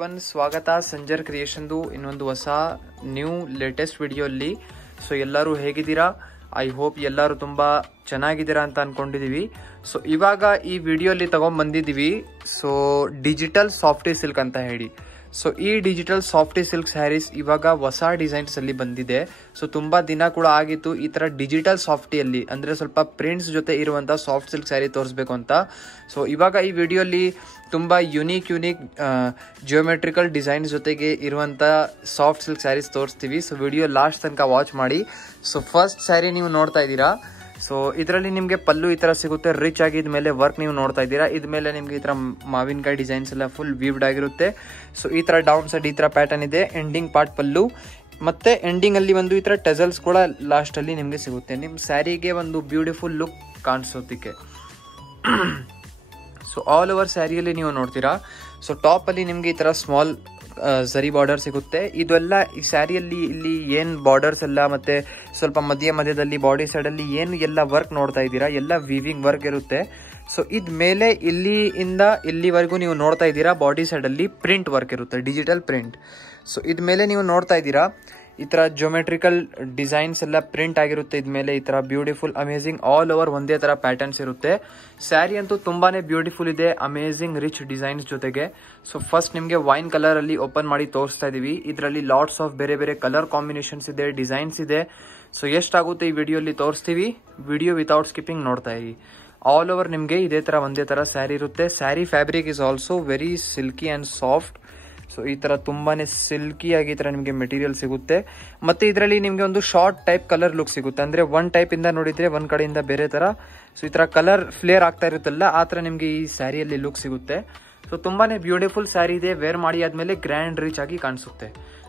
Everyone, ಸ್ವಾಗತ ಸಂಜರ್ ಕ್ರಿಯೇಷನ್ದು ಇನ್ನೊಂದು ಹೊಸ ನ್ಯೂ ಲೇಟೆಸ್ಟ್ ವಿಡಿಯೋಲ್ಲಿ. ಸೊ ಎಲ್ಲರೂ ಹೇಗಿದ್ದೀರಾ? ಐ ಹೋಪ್ ಎಲ್ಲರೂ ತುಂಬ ಚೆನ್ನಾಗಿದ್ದೀರಾ ಅಂತ ಅನ್ಕೊಂಡಿದೀವಿ. ಸೊ ಇವಾಗ ಈ ವಿಡಿಯೋಲಿ ತಗೊಂಡ್ಬಂದಿದ್ದೀವಿ ಸೊ ಡಿಜಿಟಲ್ ಸಾಫ್ಟಿ ಸಿಲ್ಕ್ ಅಂತ ಹೇಳಿ. ಸೊ ಈ ಡಿಜಿಟಲ್ ಸಾಫ್ಟಿ ಸಿಲ್ಕ್ ಸ್ಯಾರೀಸ್ ಇವಾಗ ಹೊಸ ಡಿಸೈನ್ಸ್ ಅಲ್ಲಿ ಬಂದಿದೆ. ಸೊ ತುಂಬಾ ದಿನ ಕೂಡ ಆಗಿತ್ತು ಈ ತರ ಡಿಜಿಟಲ್ ಸಾಫ್ಟಿಯಲ್ಲಿ ಅಂದ್ರೆ ಸ್ವಲ್ಪ ಪ್ರಿಂಟ್ಸ್ ಜೊತೆ ಇರುವಂತ ಸಾಫ್ಟ್ ಸಿಲ್ಕ್ ಸ್ಯಾರಿ ತೋರಿಸ್ಬೇಕು ಅಂತ. ಸೊ ಇವಾಗ ಈ ವಿಡಿಯೋಲಿ ತುಂಬಾ ಯುನೀಕ್ ಜಿಯೋಮೆಟ್ರಿಕಲ್ ಡಿಸೈನ್ಸ್ ಜೊತೆಗೆ ಇರುವಂತ ಸಾಫ್ಟ್ ಸಿಲ್ಕ್ ಸ್ಯಾರೀಸ್ ತೋರಿಸ್ತೀವಿ. ಸೊ ವಿಡಿಯೋ ಲಾಸ್ಟ್ ತನಕ ವಾಚ್ ಮಾಡಿ. ಸೊ ಫಸ್ಟ್ ಸ್ಯಾರಿ ನೀವು ನೋಡ್ತಾ ಇದ್ದೀರಾ. ಸೊ ಇದರಲ್ಲಿ ನಿಮಗೆ ಪಲ್ಲು ಈ ತರ ಸಿಗುತ್ತೆ, ರಿಚ್ ಆಗಿ ಇದ್ಮೇಲೆ ವರ್ಕ್ ನೀವು ನೋಡ್ತಾ ಇದ್ದೀರಾ. ಇದ್ಮೇಲೆ ನಿಮ್ಗೆ ಈ ತರ ಮಾವಿನಕಾಯಿ ಡಿಸೈನ್ಸ್ ಎಲ್ಲ ಫುಲ್ ವೀವ್ಡ್ ಆಗಿರುತ್ತೆ. ಸೊ ಈ ತರ ಡೌನ್ ಸೈಡ್ ಈ ತರ ಪ್ಯಾಟರ್ನ್ ಇದೆ. ಎಂಡಿಂಗ್ ಪಾರ್ಟ್ ಪಲ್ಲು ಮತ್ತೆ ಎಂಡಿಂಗ್ ಅಲ್ಲಿ ಒಂದು ಈ ತರ ಟೆಸಲ್ಸ್ ಕೂಡ ಲಾಸ್ಟ್ ಅಲ್ಲಿ ನಿಮ್ಗೆ ಸಿಗುತ್ತೆ. ನಿಮ್ ಸ್ಯಾರಿಗೆ ಒಂದು ಬ್ಯೂಟಿಫುಲ್ ಲುಕ್ ಕಾಣಿಸೋದಕ್ಕೆ. ಸೊ ಆಲ್ ಓವರ್ ಸ್ಯಾರಿಯಲ್ಲಿ ನೀವು ನೋಡ್ತೀರಾ. ಸೊ ಟಾಪ್ ಅಲ್ಲಿ ನಿಮ್ಗೆ ಈ ತರ ಸ್ಮಾಲ್ ಝರಿ ಬಾರ್ಡರ್ ಸಿಗುತ್ತೆ. ಇದೆಲ್ಲ ಈ ಸ್ಯಾರಿಯಲ್ಲಿ ಇಲ್ಲಿ ಏನ್ ಬಾರ್ಡರ್ಸ್ ಎಲ್ಲ ಮತ್ತೆ ಸ್ವಲ್ಪ ಮಧ್ಯದಲ್ಲಿ ಬಾಡಿ ಸೈಡ್ ಅಲ್ಲಿ ಏನು ಎಲ್ಲ ವರ್ಕ್ ನೋಡ್ತಾ ಇದ್ದೀರಾ, ಎಲ್ಲ ವೀವಿಂಗ್ ವರ್ಕ್ ಇರುತ್ತೆ. ಸೊ ಇದ್ ಮೇಲೆ ಇಲ್ಲಿಂದ ಇಲ್ಲಿವರೆಗೂ ನೀವು ನೋಡ್ತಾ ಇದ್ದೀರಾ ಬಾಡಿ ಸೈಡ್ ಅಲ್ಲಿ ಪ್ರಿಂಟ್ ವರ್ಕ್ ಇರುತ್ತೆ, ಡಿಜಿಟಲ್ ಪ್ರಿಂಟ್. ಸೊ ಇದ್ಮೇಲೆ ನೀವು ನೋಡ್ತಾ ಇದ್ದೀರಾ ಈ ತರ ಜಿಯೋಮೆಟ್ರಿಕಲ್ ಡಿಸೈನ್ಸ್ ಎಲ್ಲ ಪ್ರಿಂಟ್ ಆಗಿರುತ್ತೆ. ಇದ್ಮೇಲೆ ಈ ತರ ಬ್ಯೂಟಿಫುಲ್ ಅಮೇಜಿಂಗ್ ಆಲ್ ಓವರ್ ಒಂದೇ ತರ ಪ್ಯಾಟರ್ನ್ಸ್ ಇರುತ್ತೆ. ಸ್ಯಾರಿ ಅಂತೂ ತುಂಬಾನೇ ಬ್ಯೂಟಿಫುಲ್ ಇದೆ, ಅಮೇಜಿಂಗ್ ರಿಚ್ ಡಿಸೈನ್ಸ್ ಜೊತೆಗೆ. ಸೊ ಫಸ್ಟ್ ನಿಮ್ಗೆ ವೈನ್ ಕಲರ್ ಅಲ್ಲಿ ಓಪನ್ ಮಾಡಿ ತೋರಿಸ್ತಾ ಇದೀವಿ. ಇದರಲ್ಲಿ ಲಾಟ್ಸ್ ಆಫ್ ಬೇರೆ ಬೇರೆ ಕಲರ್ ಕಾಂಬಿನೇಷನ್ಸ್ ಇದೆ, ಡಿಸೈನ್ಸ್ ಇದೆ. ಸೊ ಎಷ್ಟಾಗುತ್ತೆ ಈ ವಿಡಿಯೋಲಿ ತೋರಿಸ್ತೀವಿ. ವಿಡಿಯೋ ವಿತೌಟ್ ಸ್ಕಿಪ್ಪಿಂಗ್ ನೋಡ್ತಾ ಇರಿ. ಆಲ್ ಓವರ್ ನಿಮ್ಗೆ ಇದೇ ತರ ಒಂದೇ ತರ ಸ್ಯಾರಿ ಇರುತ್ತೆ. Sari fabric is also very silky and soft. So ಈ ತರ ತುಂಬಾನೇ ಸಿಲ್ಕಿ ಆಗಿ ಈ ತರ ನಿಮ್ಗೆ ಮೆಟೀರಿಯಲ್ ಸಿಗುತ್ತೆ. ಮತ್ತೆ ಇದರಲ್ಲಿ ನಿಮ್ಗೆ ಒಂದು ಶಾರ್ಟ್ ಟೈಪ್ ಕಲರ್ ಲುಕ್ ಸಿಗುತ್ತೆ. ಅಂದ್ರೆ ಒನ್ ಟೈಪ್ ಇಂದ ನೋಡಿದ್ರೆ ಒಂದ್ ಕಡೆಯಿಂದ ಬೇರೆ ತರ ಸೊ ಈ ತರ ಕಲರ್ ಫ್ಲೇರ್ ಆಗ್ತಾ ಇರುತ್ತಲ್ಲ ಆ ತರ ನಿಮ್ಗೆ ಈ ಸ್ಯಾರಿಯಲ್ಲಿ ಲುಕ್ ಸಿಗುತ್ತೆ. ಸೊ ತುಂಬಾನೇ ಬ್ಯೂಟಿಫುಲ್ ಸ್ಯಾರಿ ಇದೆ. ವೇರ್ ಮಾಡಿ ಆದ್ಮೇಲೆ ಗ್ರ್ಯಾಂಡ್ ರಿಚ್ ಆಗಿ ಕಾಣಿಸುತ್ತೆ.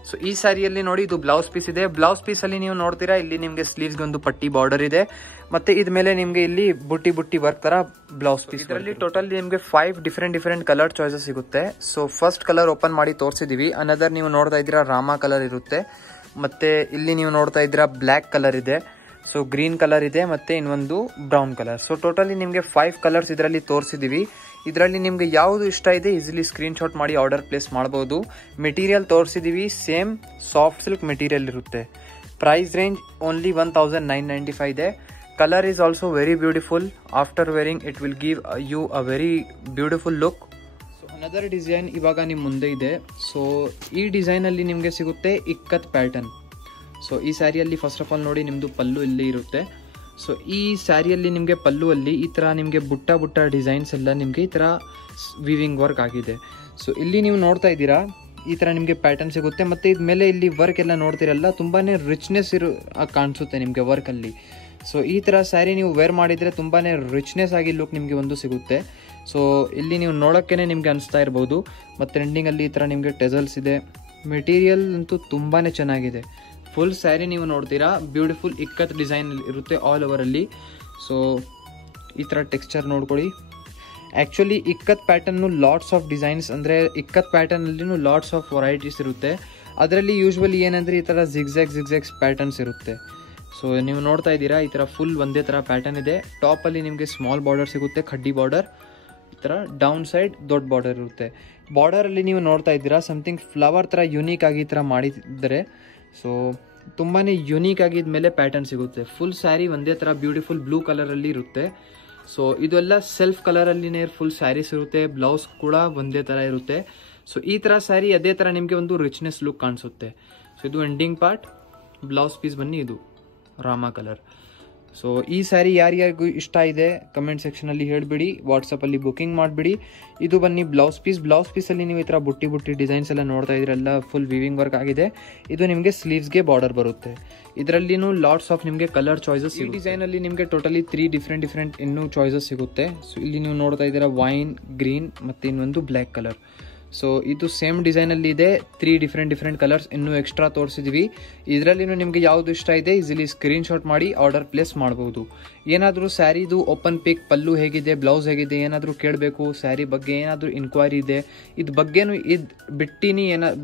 ಸೊ ಈ ಸ್ಯಾರಿಯಲ್ಲಿ ನೋಡಿ ಇದು ಬ್ಲೌಸ್ ಪೀಸ್ ಇದೆ. ಬ್ಲೌಸ್ ಪೀಸ್ ಅಲ್ಲಿ ನೀವು ನೋಡ್ತೀರಾ ಇಲ್ಲಿ ನಿಮ್ಗೆ ಸ್ಲೀವ್ಸ್ ಒಂದು ಪಟ್ಟಿ ಬಾರ್ಡರ್ ಇದೆ. ಮತ್ತೆ ಇದ್ಮೇಲೆ ನಿಮ್ಗೆ ಇಲ್ಲಿ ಬುಟ್ಟಿ ವರ್ಕ್ ತರ ಬ್ಲೌಸ್ ಪೀಸ್. ಇದರಲ್ಲಿ ಟೋಟಲ್ ನಿಮ್ಗೆ 5 ಡಿಫರೆಂಟ್ ಕಲರ್ ಚಾಯ್ಸಸ್ ಸಿಗುತ್ತೆ. ಸೊ ಫಸ್ಟ್ ಕಲರ್ ಓಪನ್ ಮಾಡಿ ತೋರಿಸಿದೀವಿ. ಅನದರ್ ನೀವು ನೋಡ್ತಾ ಇದ್ದೀರಾ ರಾಮಾ ಕಲರ್ ಇರುತ್ತೆ. ಮತ್ತೆ ಇಲ್ಲಿ ನೀವು ನೋಡ್ತಾ ಇದ್ದೀರಾ ಬ್ಲಾಕ್ ಕಲರ್ ಇದೆ. ಸೊ ಗ್ರೀನ್ ಕಲರ್ ಇದೆ ಮತ್ತೆ ಇನ್ನೊಂದು ಬ್ರೌನ್ ಕಲರ್. ಸೊ ಟೋಟಲಿ ನಿಮ್ಗೆ 5 ಕಲರ್ಸ್ ಇದರಲ್ಲಿ ತೋರಿಸಿದೀವಿ. ಇದರಲ್ಲಿ ನಿಮ್ಗೆ ಯಾವುದು ಇಷ್ಟ ಇದೆ ಈಸಿಲಿ ಸ್ಕ್ರೀನ್ ಶಾಟ್ ಮಾಡಿ ಆರ್ಡರ್ ಪ್ಲೇಸ್ ಮಾಡಬಹುದು. ಮೆಟೀರಿಯಲ್ ತೋರಿಸಿದೀವಿ, ಸೇಮ್ ಸಾಫ್ಟ್ ಸಿಲ್ಕ್ ಮೆಟೀರಿಯಲ್ ಇರುತ್ತೆ. ಪ್ರೈಸ್ ರೇಂಜ್ ಓನ್ಲಿ 1995 ಇದೆ. Colour is also very beautiful. After wearing it will give you a very beautiful look. So another design ಇವಾಗ ನಿಮ್ ಮುಂದೆ ಇದೆ. So ಈ ಡಿಸೈನ್ ಅಲ್ಲಿ ನಿಮ್ಗೆ ಸಿಗುತ್ತೆ ಇಕ್ಕತ್ ಪ್ಯಾಟರ್ನ್. ಸೊ ಈ ಸ್ಯಾರಿಯಲ್ಲಿ ಫಸ್ಟ್ ಆಫ್ ಆಲ್ ನೋಡಿ ನಿಮ್ದು ಪಲ್ಲು ಇಲ್ಲಿ ಇರುತ್ತೆ. ಸೊ ಈ ಸ್ಯಾರಿಯಲ್ಲಿ ನಿಮಗೆ ಪಲ್ಲುವಲ್ಲಿ ಈ ತರ ನಿಮಗೆ ಬುಟ್ಟ ಡಿಸೈನ್ಸ್ ಎಲ್ಲ ನಿಮಗೆ ಈ ತರ ವಿವಿಂಗ್ ವರ್ಕ್ ಆಗಿದೆ. ಸೊ ಇಲ್ಲಿ ನೀವು ನೋಡ್ತಾ ಇದ್ದೀರಾ ಈ ತರ ನಿಮಗೆ ಪ್ಯಾಟರ್ನ್ ಸಿಗುತ್ತೆ. ಮತ್ತೆ ಇದ್ಮೇಲೆ ಇಲ್ಲಿ ವರ್ಕ್ ಎಲ್ಲ ನೋಡ್ತಿರಲ್ಲ ತುಂಬಾನೇ ರಿಚ್ನೆಸ್ ಕಾಣಿಸುತ್ತೆ ನಿಮಗೆ ವರ್ಕ್ ಅಲ್ಲಿ. ಸೊ ಈ ತರ ಸ್ಯಾರಿ ನೀವು ವೇರ್ ಮಾಡಿದ್ರೆ ತುಂಬಾನೇ ರಿಚ್ನೆಸ್ ಆಗಿ ಲುಕ್ ನಿಮಗೆ ಒಂದು ಸಿಗುತ್ತೆ. ಸೊ ಇಲ್ಲಿ ನೀವು ನೋಡೋಕ್ಕೇನೆ ನಿಮ್ಗೆ ಅನಿಸ್ತಾ ಇರಬಹುದು. ಮತ್ತೆ ಎಂಡಿಂಗ್ ಅಲ್ಲಿ ಈ ತರ ನಿಮಗೆ ಟೆಸಲ್ಸ್ ಇದೆ. ಮೆಟೀರಿಯಲ್ ಅಂತೂ ತುಂಬಾನೇ ಚೆನ್ನಾಗಿದೆ. ಫುಲ್ ಸ್ಯಾರಿ ನೀವು ನೋಡ್ತೀರಾ ಬ್ಯೂಟಿಫುಲ್ ಇಕ್ಕತ್ ಡಿಸೈನ್ ಇರುತ್ತೆ ಆಲ್ ಓವರ್ ಅಲ್ಲಿ. ಸೊ ಈ ತರ ಟೆಕ್ಸ್ಚರ್ ನೋಡ್ಕೊಳ್ಳಿ. Actually ikat pattern lots of designs ಅಂದ್ರೆ ಇಕ್ಕತ್ ಪ್ಯಾಟರ್ನ್ ಅಲ್ಲಿ ಲಾಟ್ಸ್ ಆಫ್ ವೆರೈಟೀಸ್ ಇರುತ್ತೆ. ಅದರಲ್ಲಿ ಯೂಶುವಲಿ ಏನಂದ್ರೆ ಈ ತರ ಜಿಗ್ಜಾಗ್ಸ್ ಪ್ಯಾಟರ್ನ್ಸ್ ಇರುತ್ತೆ. ಸೊ ನೀವು ನೋಡ್ತಾ ಇದ್ದೀರಾ ಈ ತರ ಫುಲ್ ಒಂದೇ ತರ ಪ್ಯಾಟರ್ನ್ ಇದೆ. ಟಾಪ್ ಅಲ್ಲಿ ನಿಮಗೆ ಸ್ಮಾಲ್ ಬಾರ್ಡರ್ ಸಿಗುತ್ತೆ, ಖಡ್ಡಿ ಬಾರ್ಡರ್. ಈ ತರ ಡೌನ್ ಸೈಡ್ ದೊಡ್ಡ ಬಾರ್ಡರ್ ಇರುತ್ತೆ. ಬಾರ್ಡರ್ ಅಲ್ಲಿ ನೀವು ನೋಡ್ತಾ ಇದ್ದೀರಾ ಸಮಥಿಂಗ್ ಫ್ಲವರ್ ತರ ಯುನೀಕ್ ಆಗಿ ಈ ತರ ಮಾಡಿದ್ದಾರೆ. ಸೊ ತುಂಬಾನೇ ಯುನೀಕ್ ಆಗಿ ಇದ್ಮೇಲೆ ಪ್ಯಾಟರ್ನ್ ಸಿಗುತ್ತೆ. ಫುಲ್ ಸ್ಯಾರಿ ಒಂದೇ ತರ ಬ್ಯೂಟಿಫುಲ್ ಬ್ಲೂ ಕಲರ್ ಅಲ್ಲಿ ಇರುತ್ತೆ. ಸೊ ಇದೆಲ್ಲ ಸೆಲ್ಫ್ ಕಲರ್ ಅಲ್ಲಿನೇ ಫುಲ್ ಸ್ಯಾರೀಸ್ ಇರುತ್ತೆ. ಬ್ಲೌಸ್ ಕೂಡ ಒಂದೇ ತರ ಇರುತ್ತೆ. ಸೊ ಈ ತರ ಸ್ಯಾರಿ ಅದೇ ತರ ನಿಮ್ಗೆ ಒಂದು ರಿಚ್ನೆಸ್ ಲುಕ್ ಕಾಣಿಸುತ್ತೆ. ಸೊ ಇದು ಎಂಡಿಂಗ್ ಪಾರ್ಟ್. ಬ್ಲೌಸ್ ಪೀಸ್ ಬನ್ನಿ ಇದು ರಾಮಾ ಕಲರ್. ಸೊ ಈ ಸ್ಯಾರಿ ಯಾರ್ಯಾರಿಗೂ ಇಷ್ಟ ಇದೆ ಕಮೆಂಟ್ ಸೆಕ್ಷನ್ ಅಲ್ಲಿ ಹೇಳ್ಬಿಡಿ. ವಾಟ್ಸಪ್ ಅಲ್ಲಿ ಬುಕಿಂಗ್ ಮಾಡಿಬಿಡಿ. ಇದು ಬನ್ನಿ ಬ್ಲೌಸ್ ಪೀಸ್. ಬ್ಲೌಸ್ ಪೀಸ್ ಅಲ್ಲಿ ನೀವು ಈ ತರ ಬುಟ್ಟಿ ಡಿಸೈನ್ಸ್ ಎಲ್ಲ ನೋಡ್ತಾ ಇದ್ರಲ್ಲ ಫುಲ್ ವಿವಿಂಗ್ ವರ್ಕ್ ಆಗಿದೆ. ಇದು ನಿಮಗೆ ಸ್ಲೀವ್ಸ್ಗೆ ಬಾರ್ಡರ್ ಬರುತ್ತೆ. ಇದರಲ್ಲಿನೂ ಲಾಟ್ಸ್ ಆಫ್ ನಿಮಗೆ ಕಲರ್ ಚಾಯ್ಸಸ್. ಈ ಡಿಸೈನ್ ಅಲ್ಲಿ ನಿಮಗೆ ಟೋಟಲಿ 3 ಡಿಫರೆಂಟ್ ಇನ್ನೂ ಚಾಯ್ಸಸ್ ಸಿಗುತ್ತೆ. ಸೊ ಇಲ್ಲಿ ನೀವು ನೋಡ್ತಾ ಇದ್ದೀರಾ ವೈನ್, ಗ್ರೀನ್ ಮತ್ತೆ ಇನ್ನೊಂದು ಬ್ಲ್ಯಾಕ್ ಕಲರ್. ಸೊ ಇದು ಸೇಮ್ ಡಿಸೈನ್ ಅಲ್ಲಿ ಇದೆ. 3 ಡಿಫರೆಂಟ್ ಕಲರ್ಸ್ ಇನ್ನೂ ಎಕ್ಸ್ಟ್ರಾ ತೋರಿಸಿದ್ವಿ. ಇದರಲ್ಲಿ ನಿಮಗೆ ಯಾವ್ದು ಇಷ್ಟ ಇದೆ ಈಸಿಲಿ ಸ್ಕ್ರೀನ್ ಶಾಟ್ ಮಾಡಿ ಆರ್ಡರ್ ಪ್ಲೇಸ್ ಮಾಡಬಹುದು. ಏನಾದರೂ ಸ್ಯಾರಿದು ಓಪನ್ ಪಿಕ್, ಪಲ್ಲು ಹೇಗಿದೆ, ಬ್ಲೌಸ್ ಹೇಗಿದೆ ಏನಾದರೂ ಕೇಳಬೇಕು, ಸ್ಯಾರಿ ಬಗ್ಗೆ ಏನಾದರೂ ಇನ್ಕ್ವೈರಿ ಇದೆ, ಇದ್ ಬಗ್ಗೆನೂ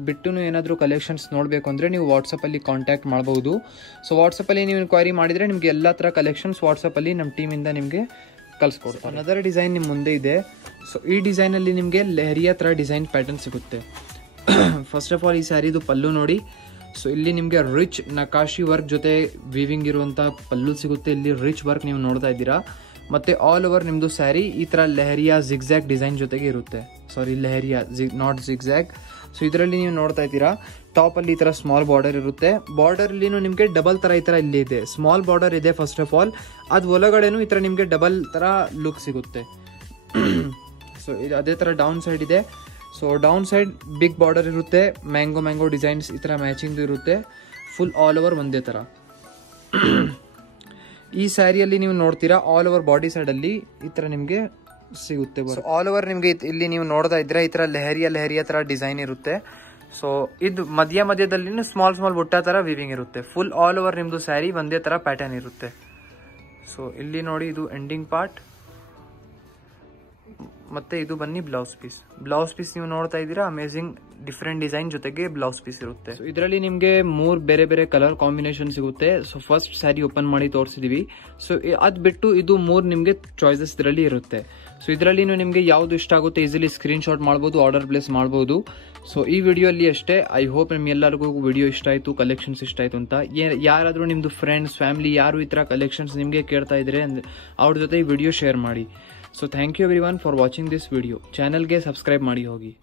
ಬಿಟ್ಟು ಏನಾದರೂ ಕಲೆಕ್ಷನ್ಸ್ ನೋಡಬೇಕು ಅಂದರೆ ನೀವು ವಾಟ್ಸಪ್ಪಲ್ಲಿ ಕಾಂಟ್ಯಾಕ್ಟ್ ಮಾಡಬಹುದು. ಸೊ ವಾಟ್ಸಪ್ಪಲ್ಲಿ ನೀವು ಇನ್ಕ್ವೈರಿ ಮಾಡಿದರೆ ನಿಮಗೆ ಎಲ್ಲ ಥರ ಕಲೆಕ್ಷನ್ಸ್ ವಾಟ್ಸಪ್ಪಲ್ಲಿ ನಮ್ಮ ಟೀಮಿಂದ ನಿಮಗೆ ಕಳಿಸ್ಕೊಡ್ತಾರೆ. ಅನದರ್ ಡಿಸೈನ್ ನಿಮ್ಮ ಮುಂದೆ ಇದೆ. ಸೊ ಈ ಡಿಸೈನ್ ಅಲ್ಲಿ ನಿಮಗೆ ಲೆಹರಿಯಾ ತರ ಡಿಸೈನ್ ಪ್ಯಾಟರ್ನ್ ಸಿಗುತ್ತೆ. ಫಸ್ಟ್ ಆಫ್ ಆಲ್ ಈ ಸ್ಯಾರಿದು ಪಲ್ಲು ನೋಡಿ. ಸೊ ಇಲ್ಲಿ ನಿಮಗೆ ರಿಚ್ ನಕಾಶಿ ವರ್ಕ್ ಜೊತೆ ವೀವಿಂಗ್ ಇರುವಂಥ ಪಲ್ಲು ಸಿಗುತ್ತೆ. ಇಲ್ಲಿ ರಿಚ್ ವರ್ಕ್ ನೀವು ನೋಡ್ತಾ ಇದ್ದೀರಾ. ಮತ್ತು ಆಲ್ ಓವರ್ ನಿಮ್ಮದು ಸ್ಯಾರಿ ಈ ಥರ ಲೆಹರಿಯಾ ಜಿಗ್ಜ್ಯಾಗ್ ಡಿಸೈನ್ ಜೊತೆಗೆ ಇರುತ್ತೆ. ಸಾರಿ, ಲೆಹರಿಯಾ ನಾಟ್ ಜಿಗ್ಜ್ಯಾಗ್. ಸೊ ಇದರಲ್ಲಿ ನೀವು ನೋಡ್ತಾ ಇದ್ದೀರಾ ಟಾಪಲ್ಲಿ ಈ ಥರ ಸ್ಮಾಲ್ ಬಾರ್ಡರ್ ಇರುತ್ತೆ. ಬಾರ್ಡರ್ಲಿನೂ ನಿಮಗೆ ಡಬಲ್ ಥರ ಈ ಥರ ಇಲ್ಲಿ ಇದೆ, ಸ್ಮಾಲ್ ಬಾರ್ಡರ್ ಇದೆ ಫಸ್ಟ್ ಆಫ್ ಆಲ್. ಅದು ಒಳಗಡೆನೂ ಈ ಥರ ನಿಮಗೆ ಡಬಲ್ ಥರ ಲುಕ್ ಸಿಗುತ್ತೆ. ಸೊ ಇದು ಅದೇ ಥರ ಡೌನ್ ಸೈಡ್ ಇದೆ. So down side big border ಇರುತ್ತೆ, ಮ್ಯಾಂಗೋ ಡಿಸೈನ್ಸ್ ಈ ಥರ ಮ್ಯಾಚಿಂಗ್ ಇರುತ್ತೆ. ಫುಲ್ ಆಲ್ ಓವರ್ ಒಂದೇ ಥರ. ಈ ಸ್ಯಾರಿಯಲ್ಲಿ ನೀವು ನೋಡ್ತೀರಾ ಆಲ್ ಓವರ್ ಬಾಡಿ ಸೈಡಲ್ಲಿ ಈ ಥರ ನಿಮಗೆ ಸಿಗುತ್ತೆ. ಆಲ್ ಓವರ್ ನಿಮಗೆ ಇಲ್ಲಿ ನೀವು ನೋಡ್ತಾ ಇದ್ರೆ ಈ ಥರ ಲೆಹರಿಯಾ ಥರ ಡಿಸೈನ್ ಇರುತ್ತೆ. ಸೊ ಇದು ಮಧ್ಯದಲ್ಲಿ ಸ್ಮಾಲ್ ಬುಟ್ಟ ಥರ ವಿವಿಂಗ್ ಇರುತ್ತೆ. ಫುಲ್ ಆಲ್ ಓವರ್ ನಿಮ್ಮದು ಸ್ಯಾರಿ ಒಂದೇ ಥರ ಪ್ಯಾಟರ್ನ್ ಇರುತ್ತೆ. ಸೊ ಇಲ್ಲಿ ನೋಡಿ, ಇದು ಎಂಡಿಂಗ್ ಪಾರ್ಟ್. ಮತ್ತೆ ಇದು ಬನ್ನಿ ಬ್ಲೌಸ್ ಪೀಸ್ ನೀವು ನೋಡ್ತಾ ಇದ್ದೀರಾ. ಅಮೇಜಿಂಗ್ ಡಿಫ್ರೆಂಟ್ ಡಿಸೈನ್ ಜೊತೆಗೆ ಬ್ಲೌಸ್ ಪೀಸ್ ಇರುತ್ತೆ. ಇದರಲ್ಲಿ ನಿಮಗೆ 3 ಬೇರೆ ಕಲರ್ ಕಾಂಬಿನೇಷನ್ ಸಿಗುತ್ತೆ. ಸೊ ಫಸ್ಟ್ ಸ್ಯಾರಿ ಓಪನ್ ಮಾಡಿ ತೋರಿಸಿದೀವಿ. ಸೊ ಅದ್ ಬಿಟ್ಟು ಇದು 3 ನಿಮಗೆ ಚಾಯ್ಸಸ್ ಇದರಲ್ಲಿ ಇರುತ್ತೆ. ಸೊ ಇದರಲ್ಲಿ ನಿಮಗೆ ಯಾವ್ದು ಇಷ್ಟ ಆಗುತ್ತೆ ಈಸಿಲಿ ಸ್ಕ್ರೀನ್ ಶಾಟ್ ಮಾಡ್ಬೋದು, ಆರ್ಡರ್ ಪ್ಲೇಸ್ ಮಾಡ್ಬೋದು. ಸೊ ಈ ವಿಡಿಯೋ ಅಲ್ಲಿ ಅಷ್ಟೇ. ಐ ಹೋಪ್ ನಿಮ್ಗೆಲ್ಲರಿಗೂ ವಿಡಿಯೋ ಇಷ್ಟ ಆಯ್ತು, ಕಲೆಕ್ಷನ್ಸ್ ಇಷ್ಟ ಆಯ್ತು ಅಂತ. ಯಾರಾದ್ರೂ ನಿಮ್ದು ಫ್ರೆಂಡ್ಸ್ ಫ್ಯಾಮಿಲಿ ಯಾರು ಈ ತರ ಕಲೆಕ್ಷನ್ಸ್ ನಿಮಗೆ ಕೇಳ್ತಾ ಇದ್ರೆ ಅವ್ರ ಜೊತೆ ಈ ವಿಡಿಯೋ ಶೇರ್ ಮಾಡಿ. So thank you everyone for watching this video. ಚಾನಲ್ಗೆ ಸಬ್ಸ್ಕ್ರೈಬ್ ಮಾಡಿ ಹೋಗಿ.